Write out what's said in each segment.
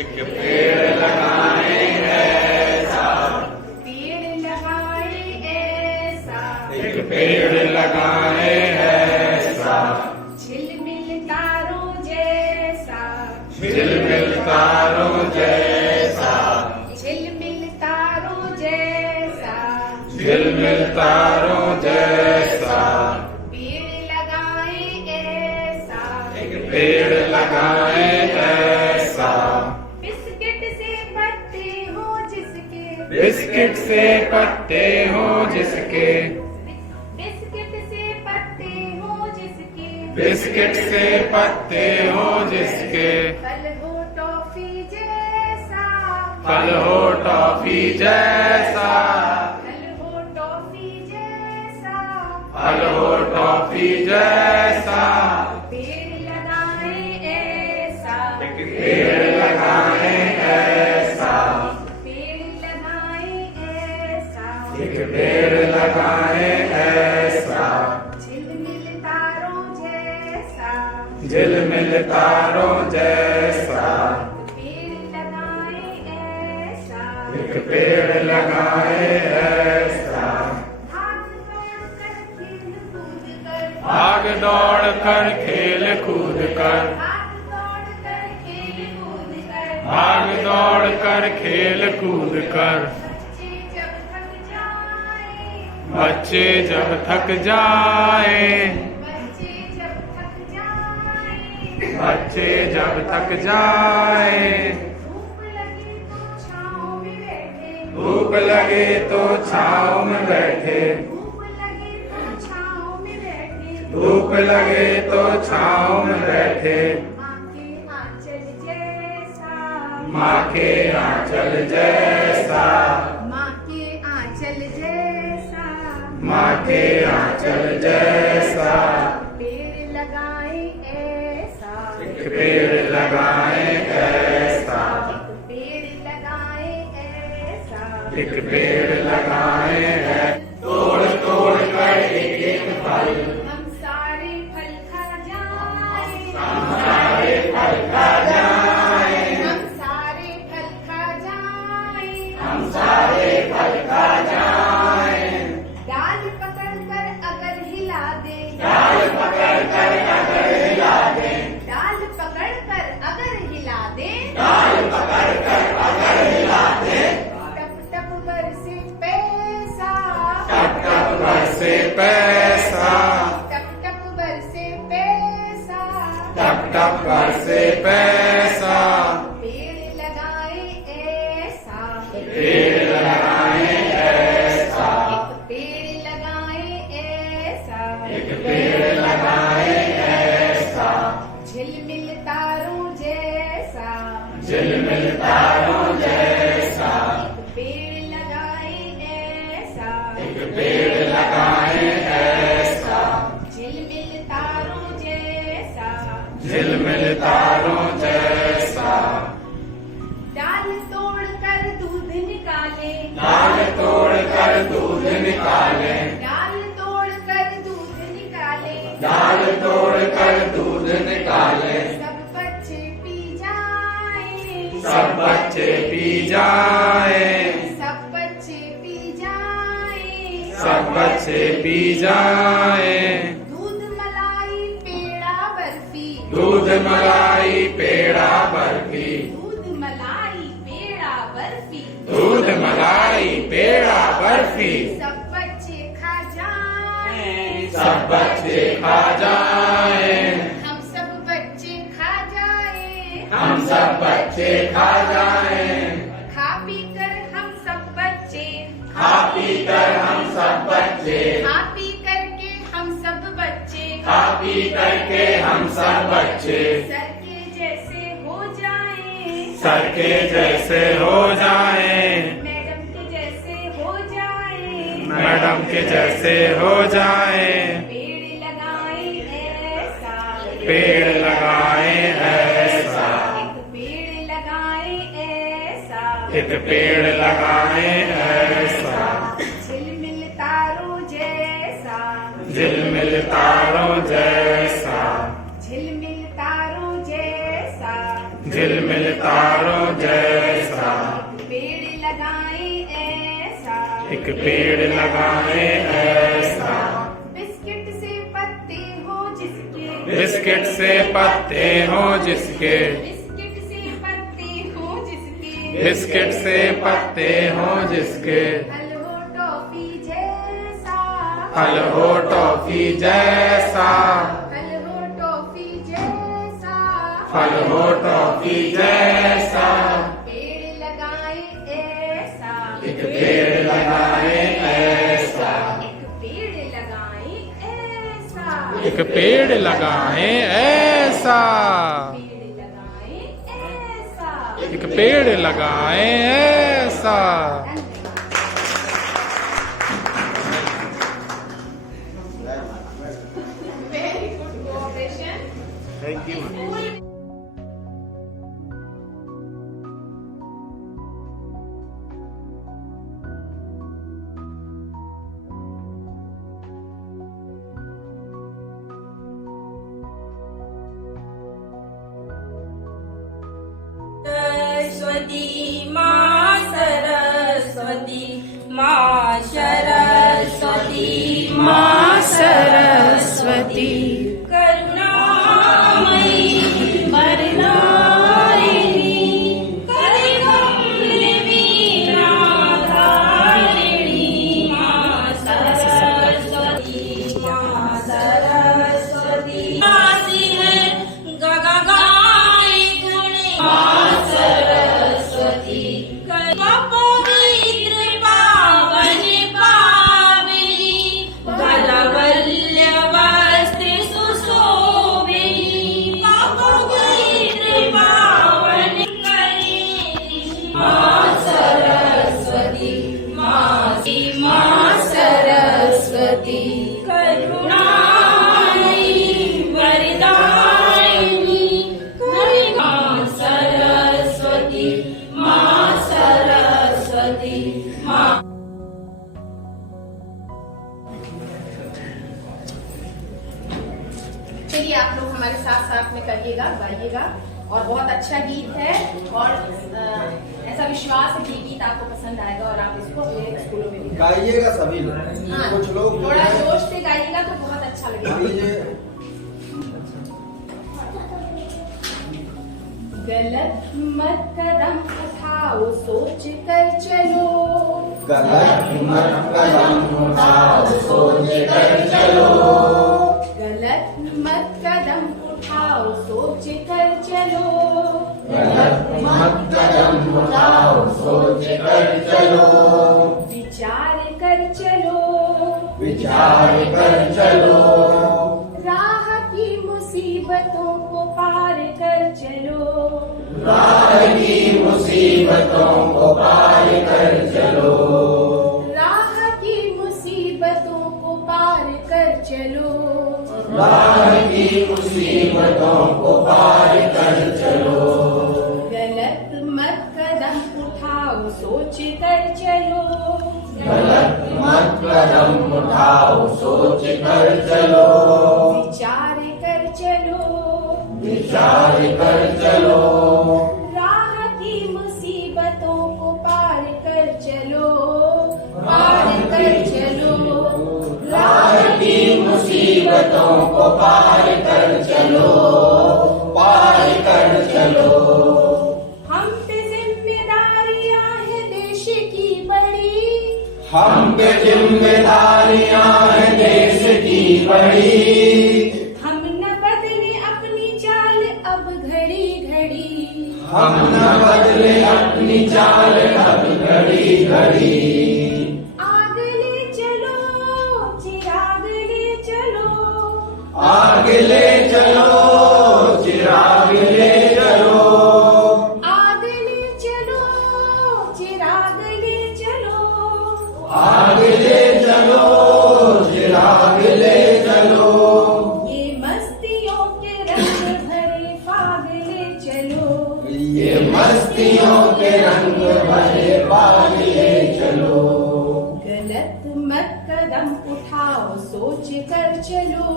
एक पेड़ लगाए ऐसा, पेड़ लगाए ऐसा, एक पेड़ लगाए ऐसा, झिलमिल तारों जैसा, झिलमिल तारों जैसा, झिलमिल तारों जैसा, झिलमिल तारों जैसा, पेड़ लगाए ऐसा, एक पेड़ लगाए ऐसा, बिस्किट से पत्ते हो जिसके, बिस्किट से पत्ते हो जिसके, बिस्किट से पत्ते हो जिसके, बिस्किट से पत्ते हो जिसके, फल हो टॉफी जैसा, फल हो टॉफी जैसा, फल हो टॉफी जैसा, फल हो टॉफी जैसा, पेड़ लगाए ऐसा, एक पेड़ लगाए ऐसा, पेड़ लगाए ऐसा, एक पेड़ लगाए ऐसा, झिलमिल तारों जैसा, झिलमिल तारों जैसा, पेड़ लगाए ऐसा, एक पेड़ लगाए ऐसा, भाग दौड़ कर खेल कूद कर, भाग दौड़ कर खेल कूद कर, बच्चे जब थक जाए, बच्चे जब थक जाए, बच्चे जब थक बच्चे जब थक जाए, जाए, धूप लगी तो छाँव में बैठे, धूप लगे तो छाँव में बैठे, धूप लगी तो छाँव में बैठे, धूप लगे तो छाँव में बैठे, माँ के आंचल जैसा, माँ के आंचल जैसा, माँ के आंचल जैसा, पेड़ लगाए ऐसा, एक पेड़ लगाए ऐसा, पेड़ लगाए ऐसा, एक पेड़ लगाए ऐसा, तोड़ तोड़ कर एक एक फल, हम सारे फल खा जाए, हम सारे फल खा जाए, हम सारे फल खा जाए, हम सारे फल खा जाए, डाल पकड़ कर अगर हिला दे, डाल पकड़ कर अगर हिला दे, डाल पकड़ कर अगर हिला दे, डाल पकड़ कर अगर हिला दे, टप टप बरसे पैसा, टप टप बरसे पैसा, टप टप बरसे पैसा, टप टप बरसे पैसा, पेड़ लगाए ऐसा, पेड़ लगाए ऐसा, पेड़ लगाए ऐसा, एक पेड़ लगाए ऐसा, झिलमिल तारों जैसा, झिलमिल तारों जैसा, पेड़ लगाए ऐसा, एक पेड़ लगाए ऐसा, झिलमिल तारों जैसा, झिलमिल तारों जैसा, डाल तोड़ कर दूध निकाले, डाल तोड़ कर दूध निकाले, डाल तोड़ कर दूध निकाले, डाल तोड़ कर दूध निकाले, सब बच्चे पी जाए, सब बच्चे पी जाए, सब बच्चे पी जाए, सब बच्चे पी जाए, दूध मलाई पेड़ा बर्फी, दूध मलाई पेड़ा बर्फी, दूध मलाई पेड़ा बर्फी, दूध मलाई पेड़ा बर्फी, सब बच्चे खा जाए, सब बच्चे खा जाए, हम सब बच्चे खा जाए, हम सब बच्चे खा जाए, खा पी कर हम सब बच्चे, खा पी कर हम सब बच्चे, खा पी करके हम सब बच्चे, खा पी करके हम सब बच्चे, सर के जैसे हो जाए, सर के जैसे हो जाए, मैडम के जैसे हो जाए, मैडम के जैसे हो जाए, पेड़ लगाए ऐसा, पेड़ लगाए ऐसा, पेड़ लगाए ऐसा, एक पेड़ लगाए ऐसा, झिलमिल तारों जैसा, झिलमिल तारों जैसा, झिलमिल तारों जैसा, झिलमिल तारों जैसा। पेड़ लगाए ऐसा, एक पेड़ लगाए ऐसा, बिस्किट से पत्ते हो जिसके, बिस्किट से पत्ते हो जिसके, बिस्किट से पत्ते हो जिसके, बिस्किट से पत्ते हो जिसके, फल हो टॉफी जैसा, फल हो टॉफी जैसा, फल हो टॉफी जैसा, फल हो टॉफी जैसा। पेड़ लगाए ऐसा, एक पेड़ लगाए ऐसा, एक पेड़ लगाए ऐसा, एक पेड़ लगाए ऐसा, पेड़ लगाए ऐसा। एक पेड़ लगाए ऐसा। Very good cooperation. Thank you. School Saraswati माँ सरस्वती माँ सरस्वती माँ सरस्वती करुणामयी वरदायिनी कलिकमलिनी नाधारिणी माँ सरस्वती माँ सरस्वती आसी है गगगाए गुणे माँ सरस्वती पवित्र पावन पाविनी गलवल्य वस्त्र सुशोभिनी पवित्र पावन करी माँ सरस्वती माँ सरस्वती करुणामयी वरदायिनी माँ सरस्वती माँ सरस्वती माँ। चलिए आप लोग हमारे साथ साथ में करिएगा, गाइएगा। और बहुत अच्छा गीत है और ऐसा विश्वास है कि ये गीत आपको पसंद आएगा और आप इसको अपने स्कूलों में भी गाइएगा सभी लोग। हाँ, कुछ लोग जो थोड़ा है जोश से गाइएगा तो बहुत अच्छा लगेगा। लीजिए। गलत मत कदम उठाओ, सोच कर चलो, गलत मत कदम उठाओ, सोच कर चलो। गलत मत कदम उठाओ, सोच कर चलो, गलत मत कदम उठाओ, सोच कर चलो। विचार कर चलो, विचार कर चलो। राह की मुसीबतों को पार कर चलो, राह की मुसीबतों को पार कर चलो। राह की मुसीबतों को पार कर चलो, राह की मुसीबतों को पार कर चलो। गलत मत कदम उठाओ, सोच कर चलो, गलत मत कदम उठाओ, सोच कर चलो। विचार कर चलो, विचार कर चलो। राह की मुसीबतों को पार कर चलो, पार कर चलो, राह की मुसीबतों को पार कर चलो, पार कर चलो। हम पे जिम्मेदारियां है देश की बड़ी, हम पे जिम्मेदारियां हैं देश की बड़ी। हम न बदले अपनी चाल अब घड़ी घड़ी, हम न बदले अपनी चाल अब घड़ी घड़ी। आग ले चलो, चिराग ले चलो, आगे ले चलो, चिराग ले चलो। आग ले चलो, चिराग ले चलो, आगे ले चलो, चिराग ले चलो। ये मस्तियों के रंग भरे फाग ले चलो, ये मस्तियों के रंग भरे बाग ले चलो। गलत मत कदम उठाओ, सोच कर चलो,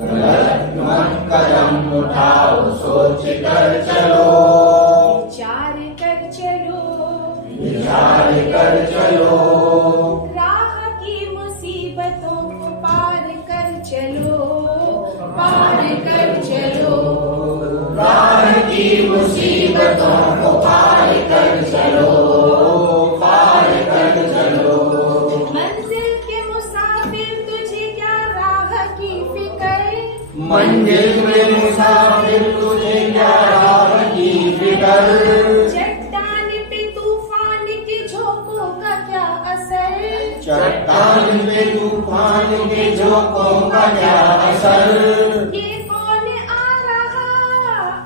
गलत मत कदम उठाओ, सोच कर चलो। चलो। राह की मुसीबतों को पार कर चलो, पार कर चलो। राह की मुसीबतों को पार कर चलो, पार कर चलो। मंजिल के मुसाफिर तुझे क्या राह की फिक्र, मंजिल में मुसाफिर तुझे क्या राह की फिक्र। चट्टान पे तूफान के झोंकों का क्या असर, चट्टान पे तूफान के झोंकों का क्या असर। ये कौन आ रहा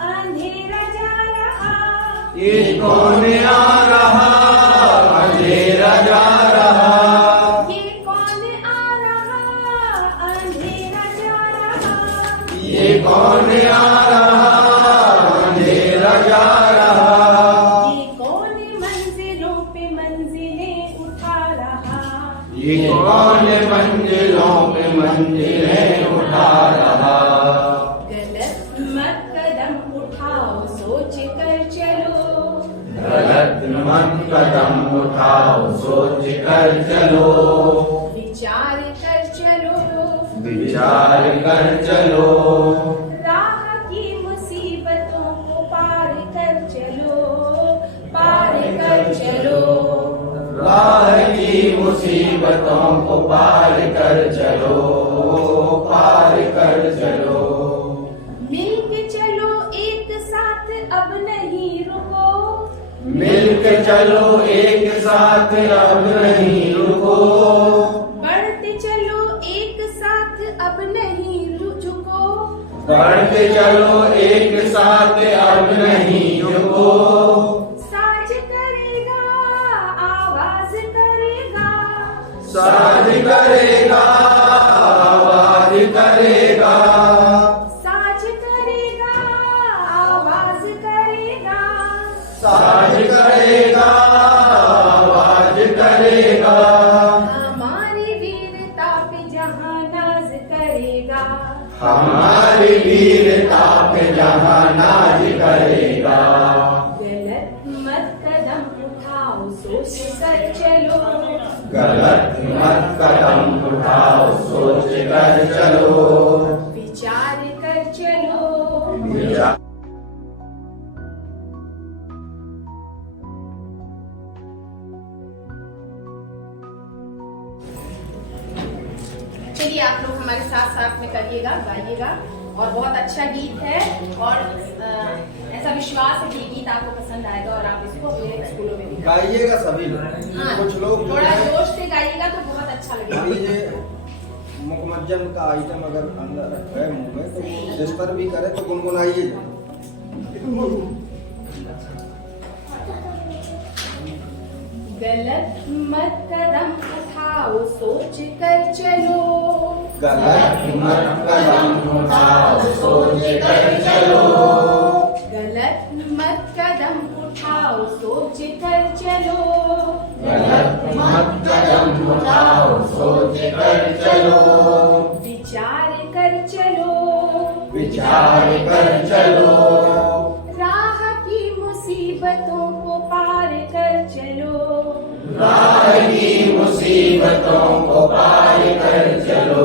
अंधेरा जा रहा, ये कौन आ रहा अंधेरा जा रहा। ये कौन आ रहा अंधेरा जा रहा। ये कौन आ रहा अंधेरा जा रहा। ये कौन मंजिलों पे मंजिलें उठा रहा, ये कौन मंजिलों पे मंजिलें उठा रहा। गलत मत कदम उठाओ सोच कर चलो, गलत मत कदम उठाओ सोच कर चलो। विचार कर चलो, विचार कर चलो। राह की मुसीबतों को पार कर चलो, पार कर चलो। राह की मुसीबतों को पार कर चलो, पार कर चलो। मिल के चलो एक साथ अब नहीं रुको, मिल के चलो एक साथ अब नहीं रुको। बढ़ते चलो एक साथ अब नहीं झुको, बढ़ते चलो एक साथ अब नहीं रुको। साज करेगा आवाज करेगा, साज करेगा आवाज करेगा। साज करेगा आवाज करेगा। साज करेगा आवाज करेगा। हमारी वीरता पे जहां नाज करेगा, हमारी वीरता पे जहां नाज करेगा। गलत मत कदम उठाओ सोच कर चलो, गलत मत कदम उठाओ सोच कर चलो। विचार कर चलो। विचार चलिए आप लोग हमारे साथ साथ में करिएगा, गाइएगा और बहुत अच्छा गीत है और ऐसा विश्वास है कि ये गीत आपको पसंद आएगा और आप इसको अपने स्कूलों में भी गाइएगा सभी लोग। हाँ, कुछ लोग जो थोड़ा है जोश से गाइएगा तो बहुत अच्छा अभी लगेगा। ये मुखमज्जन का आइटम अगर अंदर है मुंह में तो जिस पर भी करे तो गुनगुनाइए। गलत मत कदम उठाओ सोच कर चलो, गलत मत कदम उठाओ सोच कर चलो। गलत मत कदम उठाओ सोच कर चलो। गलत मत कदम उठाओ सोच कर चलो। विचार कर चलो, विचार कर चलो। राह की मुसीबतों को पार कर चलो, राह की मुसीबतों को पार कर चलो।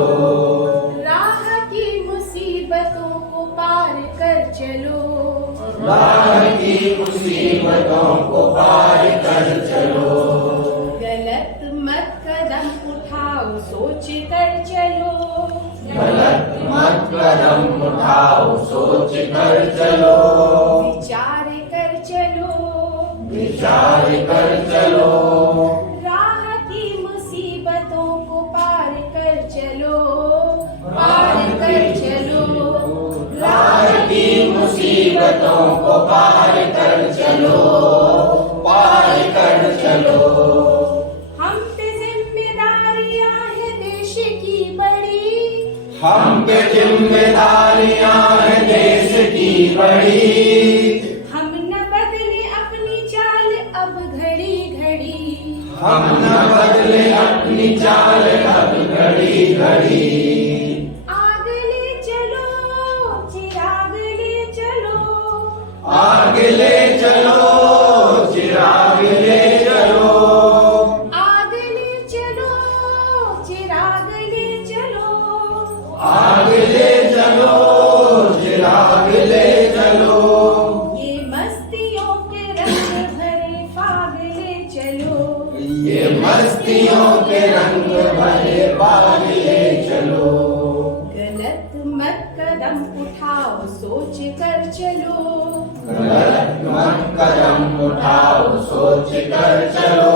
राह की मुसीबतों को पार कर चलो। राह की मुसीबतों को पार कर चलो। गलत मत कदम उठाओ सोच कर चलो, गलत मत कदम उठाओ सोच कर चलो। विचार कर चलो, विचार कर चलो। राह की मुसीबतों को पार कर चलो, पार कर चलो। राह की मुसीबतों को पार कर चलो, पार कर चलो। हम पे जिम्मेदारियां हैं देश की बड़ी, हम पे जिम्मेदारियां हैं देश की बड़ी। हम न बदले अपनी चाल अब घड़ी घड़ी, हम न बदले अपनी चाल अब घड़ी घड़ी। आग ले चलो चिराग ले चलो, आग ले चलो चिराग ले चलो। गलत मत कदम उठाओ, सोच कर चलो,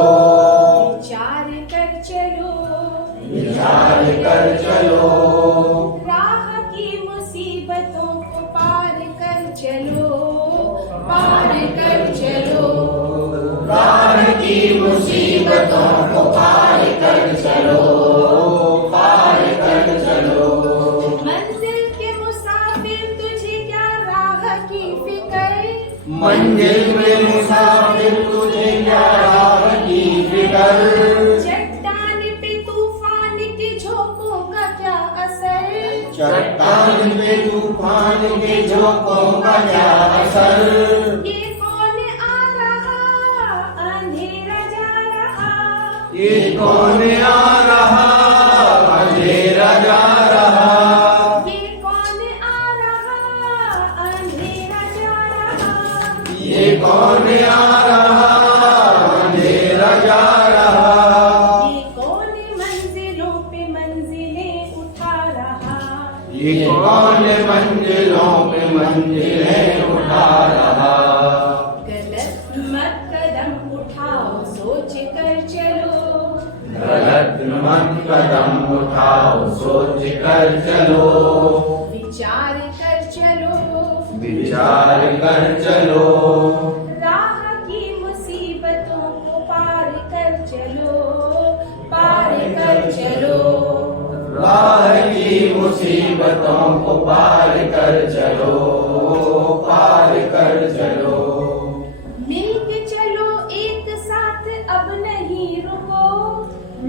विचार कर चलो, विचार कर चलो, राह की मुसीबतों को पार कर चलो, पार कर चलो, राह की मुसीबतों को पार कर चलो, पार कर चलो, मंजिल के मुसाफिर तुझे क्या राह की फिक्र, मंजिल में मुसाफिर तुझे क्या राह की फिक्र, चट्टान पे तूफान के झोंकों का क्या असर, चट्टान पे तूफान के झोंकों का क्या असर, ये कौन आ रहा अंधेरा जा रहा, ये कौन आ रहा अंधेरा जा रहा, ये कौन आ रहा अंधेरा जा रहा, ये कौन आ रहा अंधेरा जा रहा, ये कौन मंजिलों पे मंजिलें उठा रहा, ये कौन मंजिलों पे मंजिलें उठा रहा, गलत मत कदम उठाओ, सोच कर चलो, गलत मत कदम उठाओ, सोच कर चलो, विचार कर चलो, विचार कर चलो, राह की मुसीबतों को पार कर चलो, पार कर चलो, राह की मुसीबतों को पार कर चलो, पार कर चलो, मिल के चलो एक साथ अब नहीं रुको,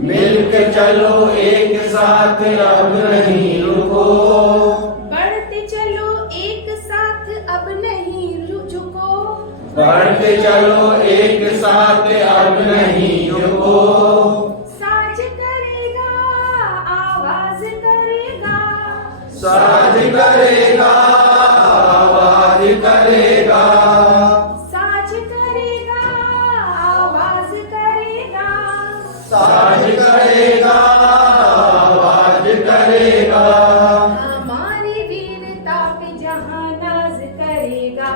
मिल के चलो एक साथ अब नहीं रुको, बढ़ते चलो एक साथ अब नहीं झुको, बढ़ते चलो एक साथ अब नहीं रुको, साज करेगा आवाज करेगा, साज करेगा आवाज करेगा, साज करेगा आवाज करेगा, साज करेगा आवाज करेगा, हमारी वीरता पे जहां नाज करेगा,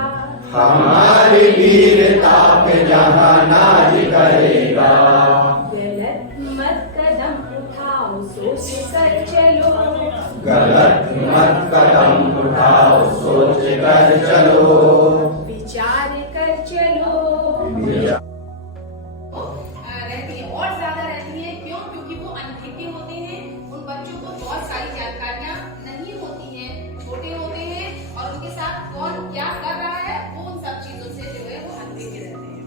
हमारी वीरता पे जहां नाज करेगा, गलत मत कदम उठाओ, सोच कर चलो, गलत मत कदम उठाओ, सोच कर चलो, विचार कर चलो, विचार रहती है और ज्यादा रहती है। क्यों? क्योंकि वो अनभिज्ञ होते हैं, उन बच्चों को बहुत सारी जानकारियां नहीं होती हैं, छोटे होते हैं और उनके साथ कौन क्या कर रहा है वो उन सब चीजों से जो है वो अनभिज्ञ रहते हैं।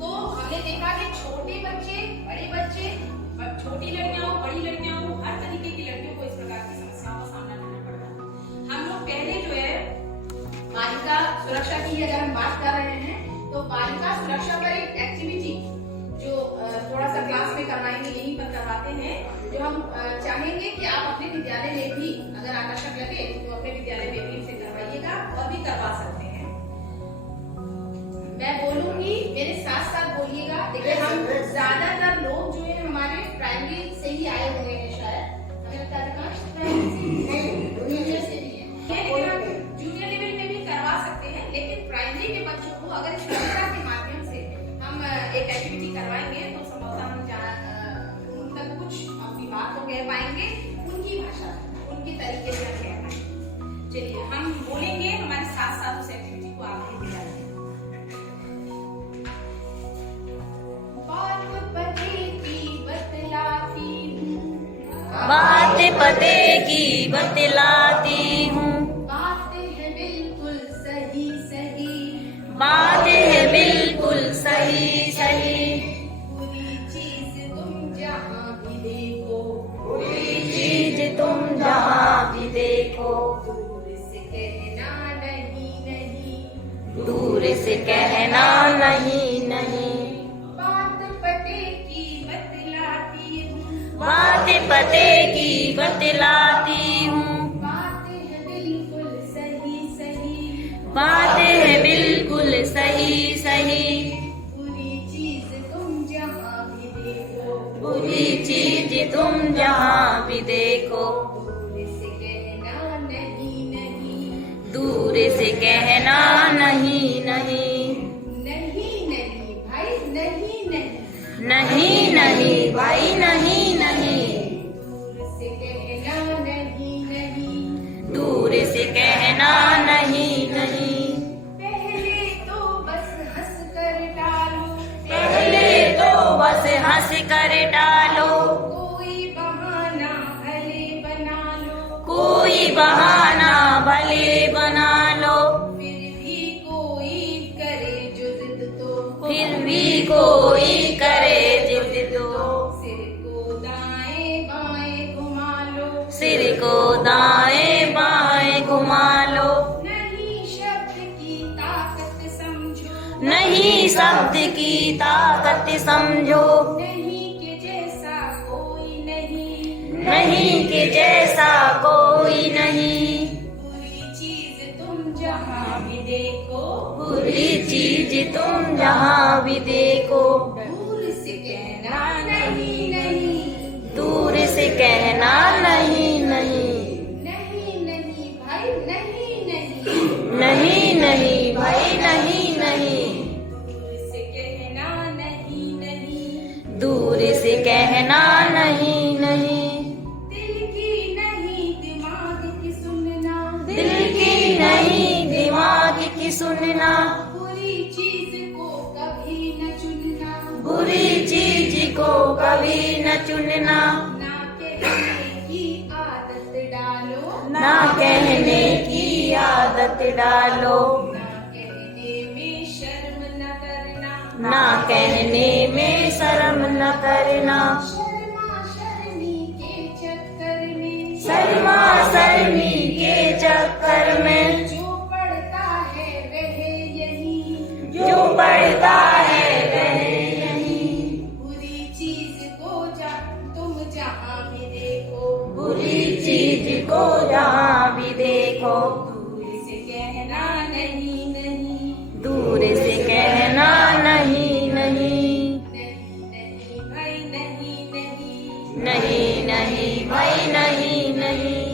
तो हमने देखा कि छोटे बच्चे, बड़े बच्चे, छोटी लड़कियां हो, बड़ी लड़कियां हो, हर तरीके की लड़कियों को इस प्रकार की समस्याओं का सामना करना पड़ता है। हम लोग पहले जो है बालिका सुरक्षा की अगर हम बात कर रहे हैं तो बालिका सुरक्षा पर एक एक्टिविटी जो थोड़ा सा क्लास में करवाएंगे, यहीं पर करवाते हैं, जो हम चाहेंगे कि आप अपने विद्यालय में भी अगर आकर्षक लगे तो अपने विद्यालय में भी इसे करवाइएगा और भी करवा सकते हैं। मैं बोलूंगी, मेरे साथ साथ बोलिएगा। देखिए हम ज्यादातर लोग जो है हमारे प्राइमरी से ही आए हुए हैं, शायद हमें लगता है अधिकांश जूनियर से भी है, जूनियर लेवल में भी करवा सकते हैं, लेकिन प्राइमरी के बच्चों को अगर इस कविता के माध्यम से हम एक एक्टिविटी करवाएंगे तो संभवतः हम उन तक कुछ अपनी बात को कह पाएंगे, उनकी भाषा, उनके तरीके से हम कह पाएंगे। चलिए हम बोलेंगे, हमारे साथ साथ उस एक्टिविटी को आगे भी बढ़ाएंगे। बात पते की बतलाती हूँ, बात पते की बतलाती हूँ, बात है बिल्कुल सही सही, बात है बिल्कुल सही सही, पूरी चीज तुम जहाँ भी देखो, पूरी चीज तुम जहाँ भी देखो, दूर से कहना नहीं नहीं, दूर से कहना नहीं नहीं, बात पते की बतलाती हूँ, बात पते की बतलाती हूँ, बात है बिल्कुल सही सही, बात है बिल्कुल सही सही, पूरी चीज तुम जहाँ भी देखो, बुरी चीज तुम जहाँ भी देखो, दूर से कहना नहीं नहीं, दूर से कहना नहीं नहीं भाई नहीं नहीं। दूर से कहना नहीं नहीं। दूर से कहना नहीं नहीं। पहले तो बस हंस कर डालो। पहले तो बस हंस कर डालो। कोई बहाना भले बना लो। कोई बहाना भले बना लो। फिर भी कोई करे जो जिद तो। फिर भी कोई करे जिद तो। सिर को दाएं बाएं घुमा लो। सिर को दाएं बाएं घुमा लो। नहीं शब्द की ताकत समझो। नहीं शब्द की ताकत समझो। नहीं के जैसा कोई नहीं। नहीं के जैसा कोई नहीं। बुरी चीज तुम जहाँ भी देखो। बुरी चीज तुम जहाँ भी देखो। दूर से कहना नहीं नहीं। दूर से कहना नहीं नहीं। नहीं नहीं भाई नहीं नहीं। नहीं नहीं भाई नहीं नहीं। दूर से कहना नहीं नहीं। दूर से कहना नहीं नहीं। दिल की नहीं दिमाग की सुनना। दिल की नहीं दिमाग की सुनना। बुरी चीज को कभी न चुनना। बुरी चीज को कभी न चुनना। ना कहने की आदत डालो। ना कहने की आदत डालो। ना कहने में शर्म न करना। ना कहने में शर्म न करना। शर्मा शर्मी के चक्कर में। शर्मा शर्मी के चक्कर में। जो पढ़ता है रहे यही। जो पढ़ता है रहे यही। बुरी चीज को तुम जहाँ भी देखो। बुरी चीज को जहाँ भी देखो। दूर से कहना नहीं नहीं। दूर से कहना नहीं नहीं। नहीं नहीं भाई नहीं नहीं। नहीं नहीं भाई नहीं नहीं।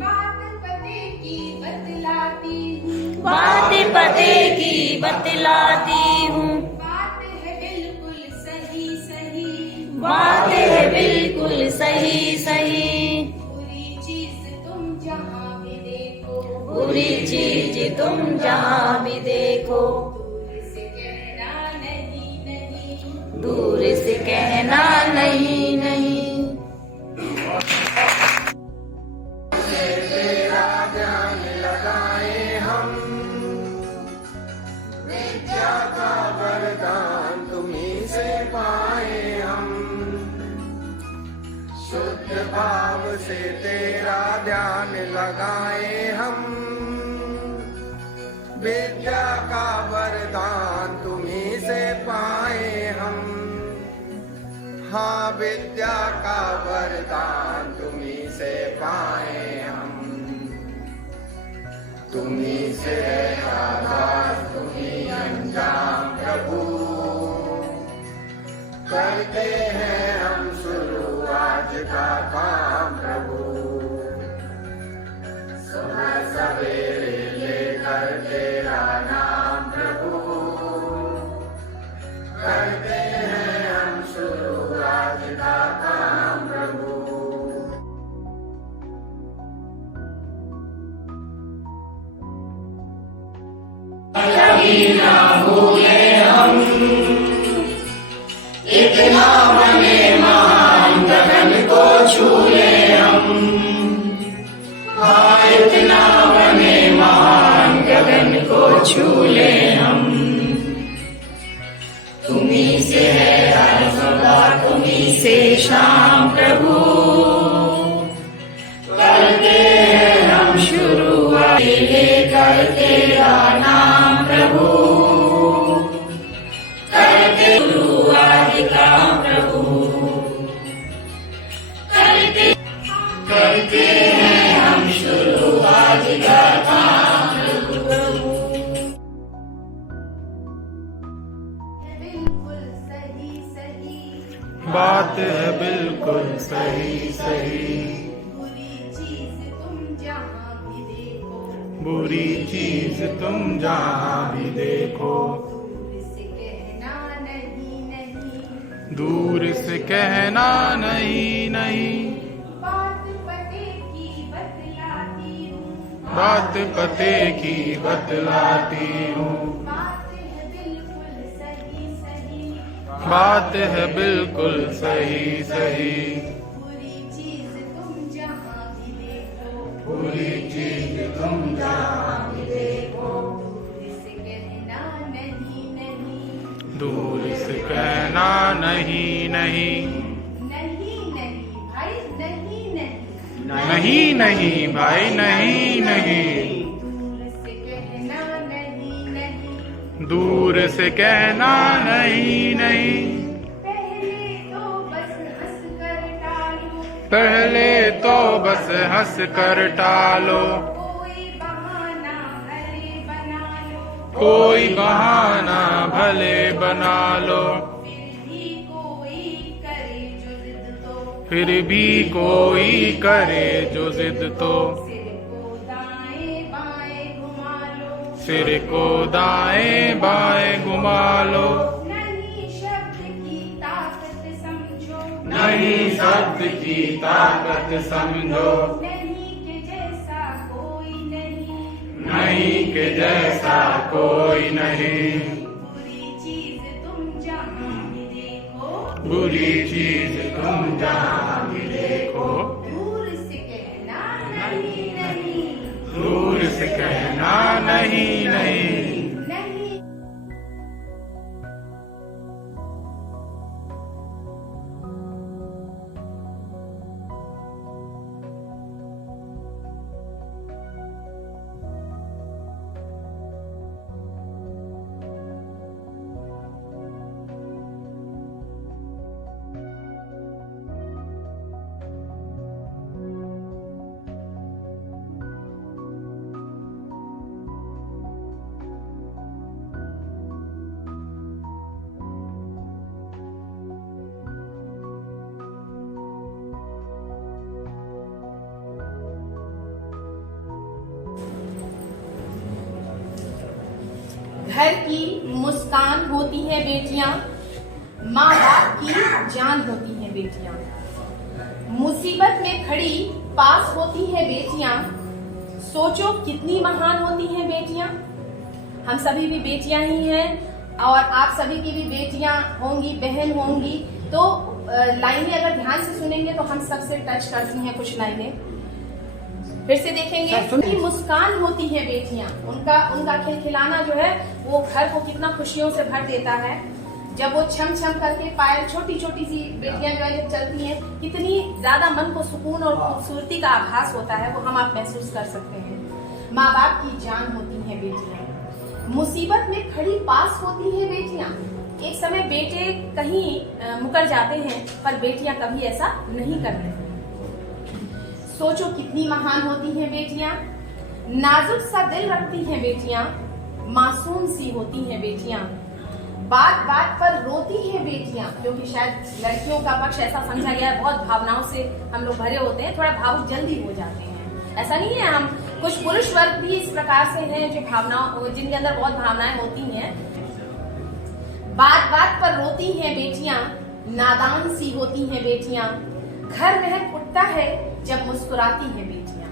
बात पते की बतलाती हूँ। बात पते की बतलाती हूँ। बात है बिल्कुल सही सही। बात है बिल्कुल सही सही। बुरी चीज तुम जहाँ भी देखो। बुरी चीज तुम जहाँ भी देखो। दूर से कहना नहीं नहीं। दूर से कहना नहीं नहीं। तेरा ध्यान लगाए हम, विद्या का वरदान तुम्हीं से पाए हम। शुद्ध भाव से तेरा ध्यान लगाए हम, विद्या का वरदान तुम्हीं से पाए हम। हाँ, विद्या का वरदान तुम्हीं से पाए हम। तुम्हीं से है आधार, तुम्हीं अंजाम प्रभु। करते हैं हम शुरू आज का काम प्रभु। सुबह सवेरे लेकर तेरा नाम प्रभु। करते हैं हम शुरू आज का काम प्रभु। कभी ना भूले हम, इतना बने महान गगन को छू ले हम। हाँ, इतना बने महान गगन को छू ले हम। तुम्हीं से है हर सदा, तुम्हीं से शाम प्रभु। करते हैं हम शुरुआत लेकर तेरा नाम प्रभु। करते शुरुआत का प्रभु। करते हैं हम शुरुआत का काम प्रभु। बिल्कुल सही सही। बात है बिल्कुल सही सही। बुरी चीज तुम जहाँ भी देखो। बुरी चीज तुम जहाँ भी देखो। दूर से कहना नहीं नहीं। दूर से कहना नहीं नहीं, बात पते की बतलाती हूँ, बात पते की बतलाती हूँ, बात है बिल्कुल सही सही, बात है बिल्कुल सही सही, बुरी चीज तुम जहाँ भी देखो, बुरी चीज तुम जहाँ भी देखो, दूर से कहना नहीं नहीं, दूर से कहना नहीं नहीं, नहीं नहीं भाई नहीं नहीं, नहीं नहीं भाई नहीं नहीं, दूर से कहना नहीं नहीं, दूर से कहना नहीं नहीं, पहले तो बस हंस कर टालो, पहले तो बस हंस कर टालो, कोई बहाना भले बना लो, कोई बहाना भले बना लो, फिर भी कोई करे जो जिद तो, फिर भी कोई करे जो जिद तो, सिर को दाएं बाएं घुमा लो, सिर को दाएं बाएं घुमा लो, नहीं शब्द की ताकत समझो, नहीं शब्द की ताकत समझो, नहीं के जैसा कोई नहीं, नहीं के जैसा कोई नहीं, बुरी चीज तुम जहाँ भी देखो, बुरी चीज तुम जहाँ भी देखो, दूर से कहना नहीं नहीं, दूर से कहना नहीं नहीं, नहीं। घर की मुस्कान होती है बेटियां, माँ बाप की जान होती है बेटियां, मुसीबत में खड़ी पास होती है बेटियां, सोचो कितनी महान होती हैं बेटियां। हम सभी भी बेटियां ही हैं और आप सभी की भी बेटियां होंगी, बहन होंगी। तो लाइनें अगर ध्यान से सुनेंगे तो हम सबसे टच करती हैं कुछ लाइनें। फिर से देखेंगे कि मुस्कान होती है बेटियां, उनका खिलखिलाना जो है वो घर को कितना खुशियों से भर देता है। जब वो छम छम करके पायल छोटी छोटी सी बेटियां जो है चलती हैं, कितनी ज्यादा मन को सुकून और खूबसूरती का आभास होता है, वो हम आप महसूस कर सकते हैं। माँ बाप की जान होती है बेटियां, मुसीबत में खड़ी पास होती है बेटियां। एक समय बेटे कहीं मुकर जाते हैं पर बेटियां कभी ऐसा नहीं करती। सोचो कितनी महान होती हैं बेटियां, नाजुक सा दिल रखती हैं बेटियां, मासूम सी होती हैं बेटियां, बात बात पर रोती हैं बेटियां, क्योंकि शायद लड़कियों का पक्ष ऐसा समझा गया है, बहुत भावनाओं से हम लोग भरे होते हैं, थोड़ा भावुक जल्दी हो जाते हैं। ऐसा नहीं है, हम कुछ पुरुष वर्ग भी इस प्रकार से हैं जो भावनाओं, जिनके अंदर बहुत भावनाएं होती हैं। बात बात पर रोती हैं बेटियां, नादान सी होती हैं बेटियां, घर महक उठता है जब मुस्कुराती हैं बेटियां,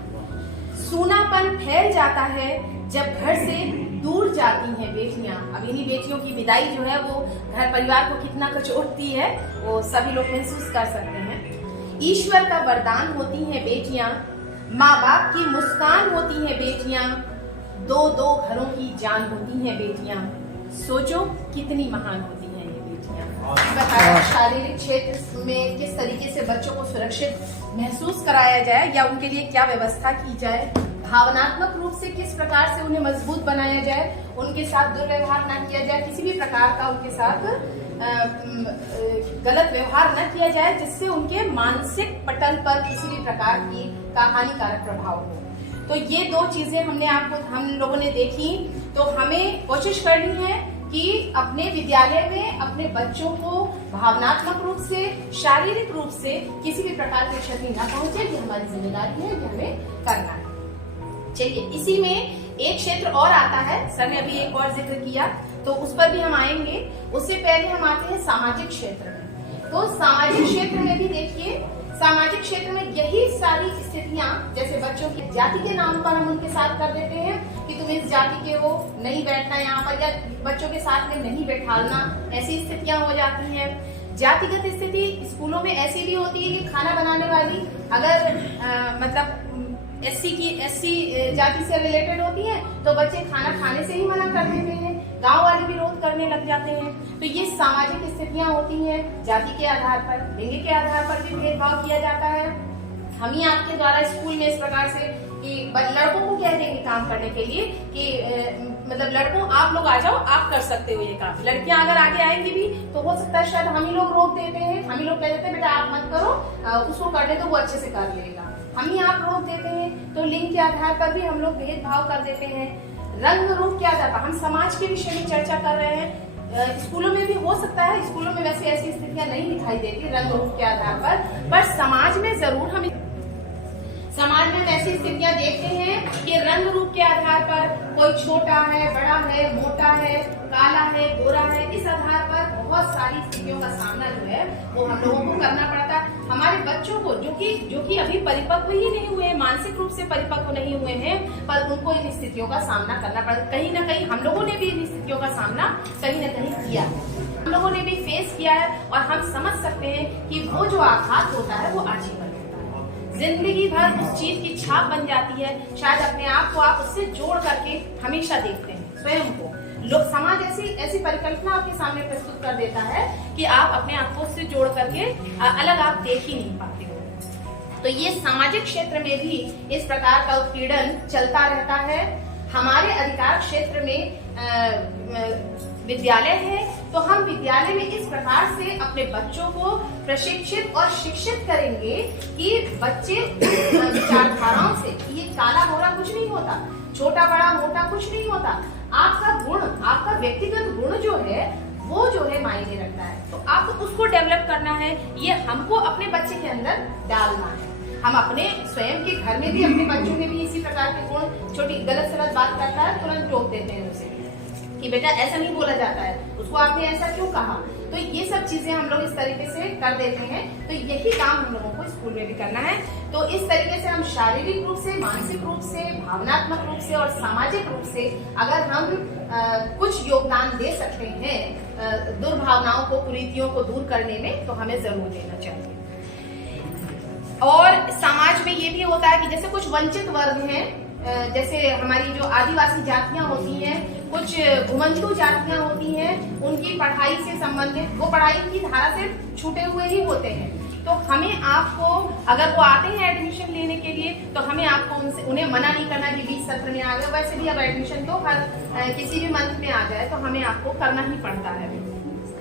सूनापन फैल जाता है जब घर से दूर जाती हैं बेटियां। अब इन्हीं बेटियों की विदाई जो है वो घर परिवार को कितना कुछ उठती है, वो सभी लोग महसूस कर सकते हैं। ईश्वर का वरदान होती हैं बेटियां, माँ बाप की मुस्कान होती है बेटियां, दो दो घरों की जान होती हैं बेटियां। सोचो कितनी महान होती हैं ये बेटियां। बताया शारीरिक क्षेत्र में किस तरीके से बच्चों को सुरक्षित महसूस कराया जाए या उनके लिए क्या व्यवस्था की जाए, भावनात्मक रूप से किस प्रकार से उन्हें मजबूत बनाया जाए, उनके साथ दुर्व्यवहार न किया जाए, किसी भी प्रकार का उनके साथ गलत व्यवहार न किया जाए जिससे उनके मानसिक पटल पर किसी भी प्रकार की हानिकारक प्रभाव हो। तो ये दो चीजें हम लोगों ने देखी। तो हमें कोशिश करनी है कि अपने विद्यालय में अपने बच्चों को भावनात्मक रूप से, शारीरिक रूप से किसी भी प्रकार की क्षति न पहुंचे, ये हमारी जिम्मेदारी है, ये हमें करना है। चलिए, इसी में एक क्षेत्र और आता है, सर ने अभी एक और जिक्र किया तो उस पर भी हम आएंगे। उससे पहले हम आते हैं सामाजिक क्षेत्र में। तो सामाजिक क्षेत्र में भी देखिए, सामाजिक क्षेत्र में यही सारी स्थितियां, जैसे बच्चों की जाति के नाम पर हम उनके साथ कर देते हैं कि तुम इस जाति के हो, नहीं बैठना यहाँ पर, या बच्चों के साथ में नहीं बैठाना, ऐसी स्थितियां हो जाती हैं। जातिगत स्थिति स्कूलों में ऐसी भी होती है कि खाना बनाने वाली अगर मतलब एससी जाति से रिलेटेड होती है तो बच्चे खाना खाने से ही मना कर देते हैं, गांव वाले विरोध करने लग जाते हैं। तो ये सामाजिक स्थितियां होती हैं। जाति के आधार पर, लिंग के आधार पर भी भेदभाव किया जाता है। हम ही आपके द्वारा स्कूल में इस प्रकार से कि लड़कों को कह देंगे काम करने के लिए कि मतलब लड़कों आप लोग आ जाओ, आप कर सकते हो ये काम। लड़कियां अगर आगे आएंगी भी तो हो सकता है शायद हम ही लोग रोक देते हैं, हम ही लोग कह देते हैं बेटा आप मत करो, उसको करने तो वो अच्छे से कर लेगा, हम ही आप रोक देते हैं। तो लिंग के आधार पर भी हम लोग भेदभाव कर देते हैं। रंग रूप क्या जाता, हम समाज के विषय में चर्चा कर रहे हैं। स्कूलों में भी हो सकता है, स्कूलों में वैसे ऐसी स्थितियां नहीं दिखाई देती रंग रूप के आधार पर समाज में जरूर हम समाज में ऐसी स्थितियां देखते हैं कि रंग रूप के आधार पर कोई छोटा है, बड़ा है, मोटा है, काला है, गोरा है, इस आधार पर बहुत सारी स्थितियों का सामना जो है वो हम लोगों को करना पड़ता है। हमारे बच्चों को जो कि अभी परिपक्व ही नहीं हुए हैं, मानसिक रूप से परिपक्व नहीं हुए हैं, पर उनको इन स्थितियों का सामना करना पड़ता। कहीं ना कहीं हम लोगों ने भी इन स्थितियों का सामना कहीं ना कहीं किया है, हम लोगों ने भी फेस किया है, और हम समझ सकते हैं कि वो जो आघात होता है वो आजीवन, जिंदगी भर उस चीज की छाप बन जाती है। शायद अपने आप को आप उससे जोड़ करके हमेशा देखते हैं स्वयं को। लोग समाज ऐसी परिकल्पना आपके सामने प्रस्तुत कर देता है कि आप अपने आप को उससे जोड़ करके अलग आप देख ही नहीं पाते हो। तो ये सामाजिक क्षेत्र में भी इस प्रकार का उत्पीड़न चलता रहता है। हमारे अधिकार क्षेत्र में विद्यालय है, तो हम विद्यालय में इस प्रकार से अपने बच्चों को प्रशिक्षित और शिक्षित करेंगे कि बच्चे विचारधाराओं से, ये काला गोरा कुछ नहीं होता, छोटा बड़ा मोटा कुछ नहीं होता, आपका गुण, आपका व्यक्तिगत गुण जो है वो जो है मायने रखता है। तो आपको उसको डेवलप करना है, ये हमको अपने बच्चे के अंदर डालना है। हम अपने स्वयं के घर में भी अपने बच्चों में भी इसी प्रकार के गुण, छोटी गलत सलत बात करता है तुरंत टोक देते हैं उसे कि बेटा ऐसा नहीं बोला जाता है, उसको आपने ऐसा क्यों कहा। तो ये सब चीजें हम लोग इस तरीके से कर देते हैं। तो यही काम हम लोगों को स्कूल में भी करना है। तो इस तरीके से हम शारीरिक रूप से, मानसिक रूप से, भावनात्मक रूप से और सामाजिक रूप से अगर हम कुछ योगदान दे सकते हैं दुर्भावनाओं को, कुरीतियों को दूर करने में, तो हमें जरूर देना चाहिए। और समाज में ये भी होता है कि जैसे कुछ वंचित वर्ग हैं, जैसे हमारी जो आदिवासी जातियां होती हैं, कुछ घुमंतु जातियां होती हैं, उनकी पढ़ाई से संबंधित, वो पढ़ाई की धारा से छूटे हुए ही होते हैं। तो हमें आपको, अगर वो आते हैं एडमिशन लेने के लिए, तो हमें आपको उन्हें मना नहीं करना कि 20 सत्र में आ गए। वैसे भी अब एडमिशन तो हर किसी भी मंथ में आ जाए तो हमें आपको करना ही पड़ता है।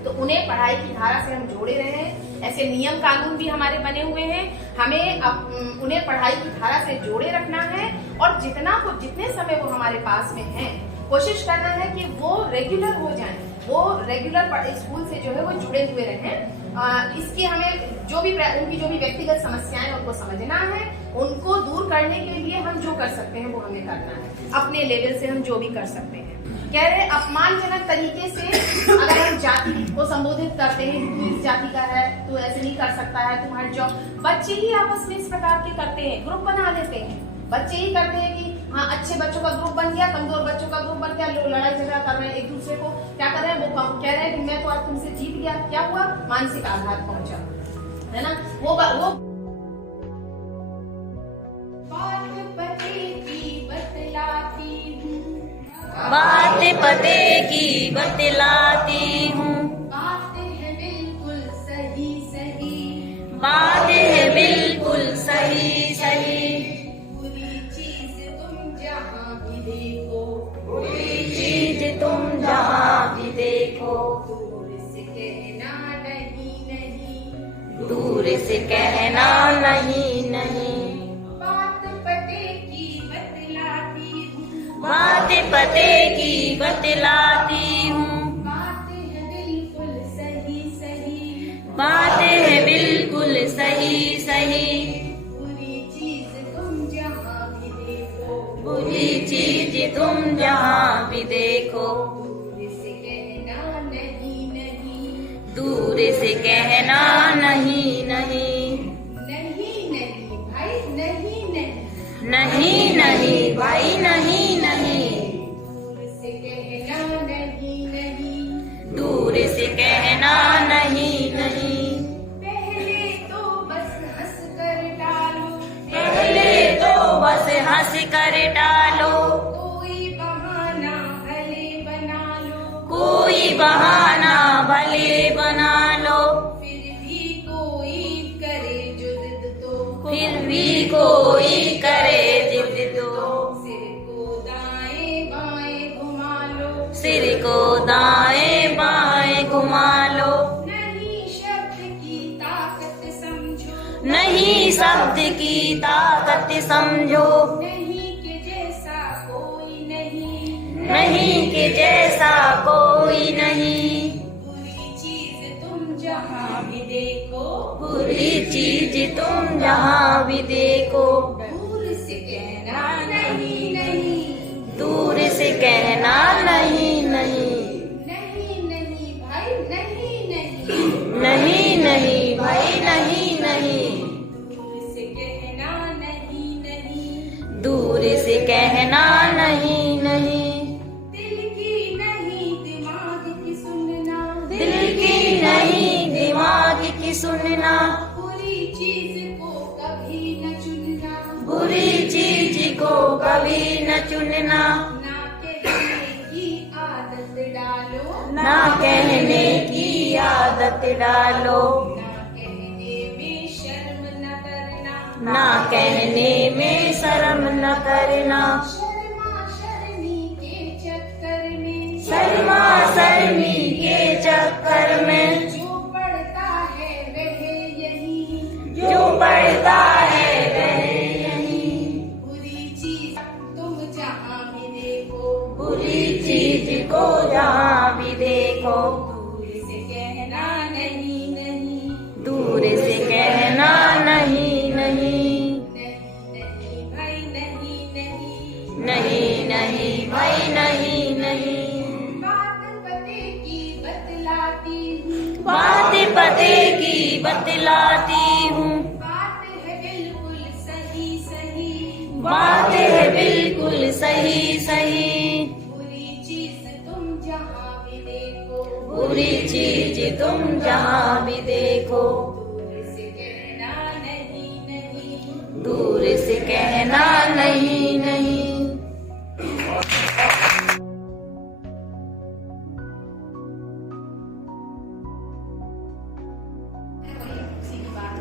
तो उन्हें पढ़ाई की धारा से हम जोड़े रहे हैं, ऐसे नियम कानून भी हमारे बने हुए हैं। हमें उन्हें पढ़ाई की धारा से जोड़े रखना है, और जितने समय वो हमारे पास में हैं, कोशिश करना है कि वो रेगुलर हो जाएं, वो रेगुलर स्कूल से जो है वो जुड़े हुए रहें। इसकी हमें उनकी जो भी व्यक्तिगत समस्याएं उनको समझना है, उनको दूर करने के लिए हम जो कर सकते हैं वो हमें करना है, अपने लेवल से हम जो भी कर सकते हैं। कह रहे अपमानजनक तरीके से अगर हम जाति को संबोधित करते हैं, तू इस जाति का है, तू ऐसे नहीं कर सकता है, तुम हट जाओ। बच्चे ही आपस में इस प्रकार के करते हैं, ग्रुप बना लेते हैं। बच्चे ही करते हैं कि हाँ अच्छे बच्चों का ग्रुप बन गया, कमजोर बच्चों का ग्रुप बन गया, लोग लड़ाई झगड़ा कर रहे हैं एक दूसरे को। क्या कर रहे हैं, वो कह रहे हैं कि मैं तो आज तुमसे जीत गया। क्या हुआ, मानसिक आघात पहुंचा, है ना। वो बात पते की बतलाती हूँ, बात है बिल्कुल सही सही, बात है बिल्कुल सही सही। बुरी चीज तुम जहाँ भी देखो, बुरी चीज तुम जहाँ भी देखो, दूर से कहना नहीं नहीं, दूर से कहना नहीं नहीं। बात पते की बतलाती हूँ, बात पते की बतलाती हूँ, बात है बिल्कुल सही सही, बात है बिल्कुल सही सही। बुरी चीज तुम जहाँ भी देखो, बुरी चीज तुम जहाँ भी देखो, दूर से कहना नहीं नहीं, दूर से कहना नहीं नहीं नहीं नहीं भाई नहीं नहीं, नहीं नहीं भाई नहीं नहीं, दूर से कहना नहीं नहीं, दूर से कहना नहीं नहीं, पहले तो बस हंस कर डालो, पहले तो बस हंस कर डालो, कोई बहाना भले बना लो, कोई बहाना भले बना लो, फिर भी कोई करे जो जिद तो, फिर भी कोई करे जिद तो, सिर को दाएं बाएं घुमा लो, सिर को दाएं बाएं घुमा लो, नहीं शब्द की ताकत समझो, नहीं शब्द की ताकत समझो, नहीं के जैसा कोई नहीं, नहीं के जैसा कोई नहीं, बुरी चीज तुम जहाँ भी देखो, बुरी चीज तुम जहाँ भी देखो, दूर से कहना नहीं नहीं, दूर से कहना नहीं नहीं, नहीं नहीं भाई नहीं नहीं, नहीं नहीं भाई नहीं नहीं, दूर से कहना नहीं नहीं, दूर से कहना नहीं नहीं, दिल की नहीं दिमाग की सुनना, दिल की नहीं दिमाग की सुनना, बुरी चीज को कभी न चुनना, बुरी चीज को कभी न चुनना, ना कहने की आदत डालो, ना कहने की आदत डालो, ना कहने में शर्म न करना, ना कहने में शर्म न करना, शर्मा शर्मी के चक्कर में, शर्मा शर्मी के चक्कर में, जो पड़ता है वह यही, जो पढ़ता है वह यही, बुरी चीज तुम जहाँ भी देखो, बुरी चीज को जहाँ भी देखो, दूर से कहना नहीं नहीं, दूर से कहना नहीं नहीं, नहीं भाई नहीं नहीं, नहीं नहीं भाई नहीं नहीं, बात पते की बतलाती हूँ, बात पते की बतलाती हूँ, बात है बिल्कुल सही सही, बात है बिल्कुल सही सही, बुरी चीज तुम जहाँ भी देखो, बुरी चीज तुम जहाँ भी देखो, दूर से कहना नहीं नहीं, दूर से कहना नहीं नहीं। किसी की बात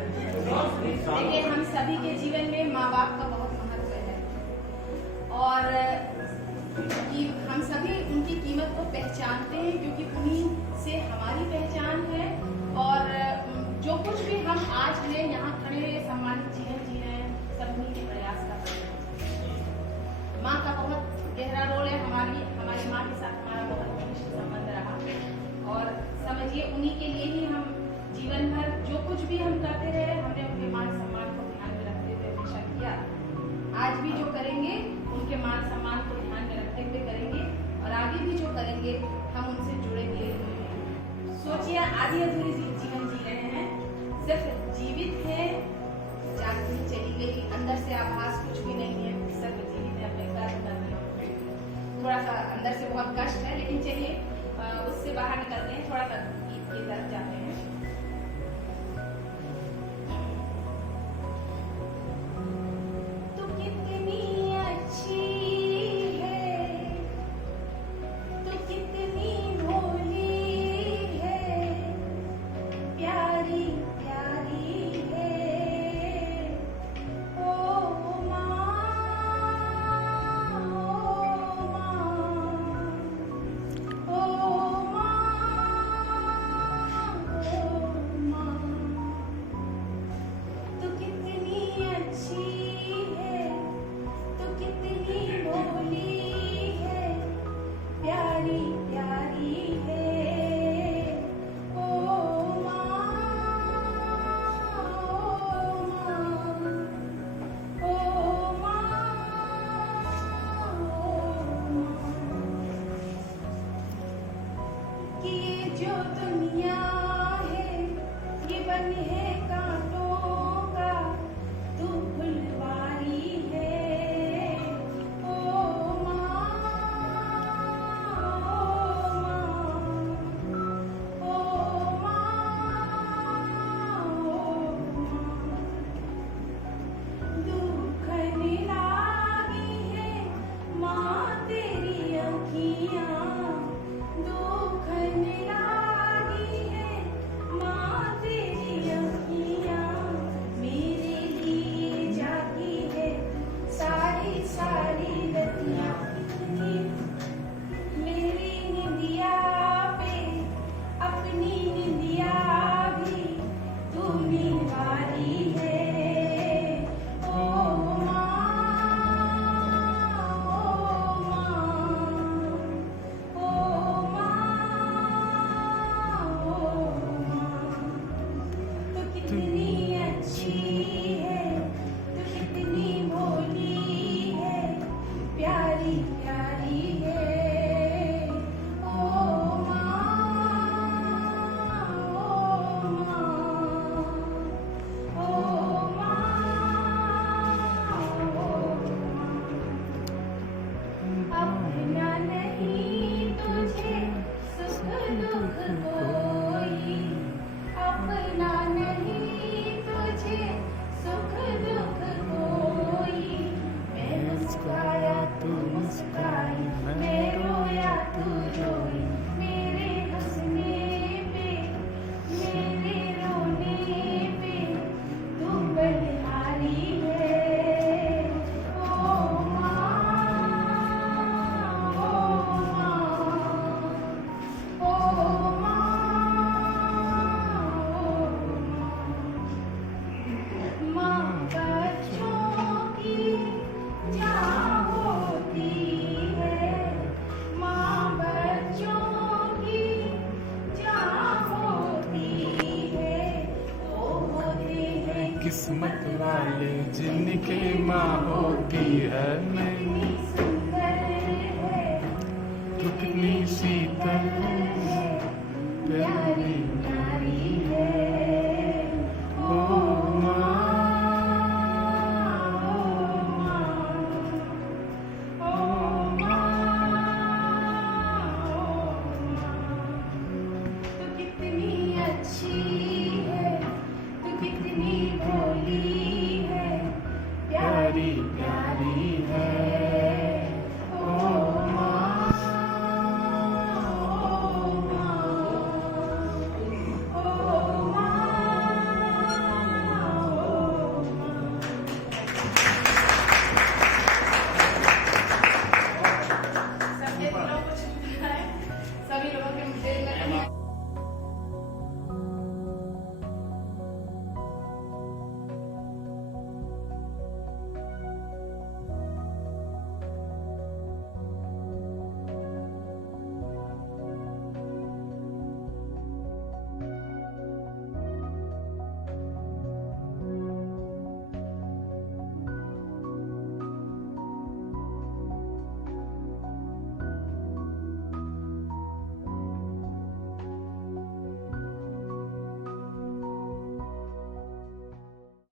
देखिए, हम सभी के जीवन में माँ बाप का बहुत महत्व है और कि हम सभी उनकी कीमत को पहचानते हैं क्योंकि उन्हीं से हमारी पहचान है और जो कुछ भी हम आज हैं यहाँ खड़े सम्मानित जीवन जी रहे हैं सब उन्हीं के प्रयास का फल है। माँ का बहुत गहरा रोल है, हमारी माँ के साथ हमारा बहुत घनिष्ठ संबंध रहा और समझिए उन्हीं के लिए ही हम जीवन भर जो कुछ भी हम करते रहे हमने उनके मान सम्मान को ध्यान में रखते हुए हमेशा किया। आज भी जो करेंगे उनके मान सम्मान को ध्यान में रखते हुए करेंगे और आगे भी जो करेंगे हम उनसे जुड़े हुए हैं। सोचिए आधी अधूरी जीवन जी रहे हैं, सिर्फ जीवित है, जागती चली गई, अंदर से आभास कुछ भी नहीं है, सिर्फ जीवित है, अपने कर्म कर रहे हैं। थोड़ा सा अंदर से बहुत कष्ट है लेकिन चलिए उससे बाहर निकलते हैं, थोड़ा सा गीत की तरफ जाते हैं। तू कितनी अच्छी है, तू कितनी भोली है, बन है कांटों का तू फुलवारी है। ओ माँ, ओ माँ, दुखन लागी है माँ तेरी अखियाँ, दुखन लागी है माँ तेरी अखियाँ, मेरे लिए जागी है सारी सारी रतियाँ। मेरी निंदिया पे अपनी निंदिया भी तू निवारी है। ओ माँ, ओ माँ, ओ माँ, तू कितनी अच्छी है, तू कितनी भोली है, प्यारी प्यारी है। ओ माँ, ओ माँ, ओ माँ, अपना नहीं तुझे सुख दुख कोई, अपना नहीं तुझे सुख दुख कोई। मैं मुस्काया तू मुस्काई, मैं रोया तू रोई, मेरे हंसने पे मेरे रोने पे तू बलिहारी है। ओ माँ, ओ माँ, ओ माँ, बच्चों की जान होती है, माँ बच्चों की जान होती है। वो होते हैं किस्मत वाले जिनके माँ होती है। मैं कितनी सुंदर है, कितनी शीतल प्यारी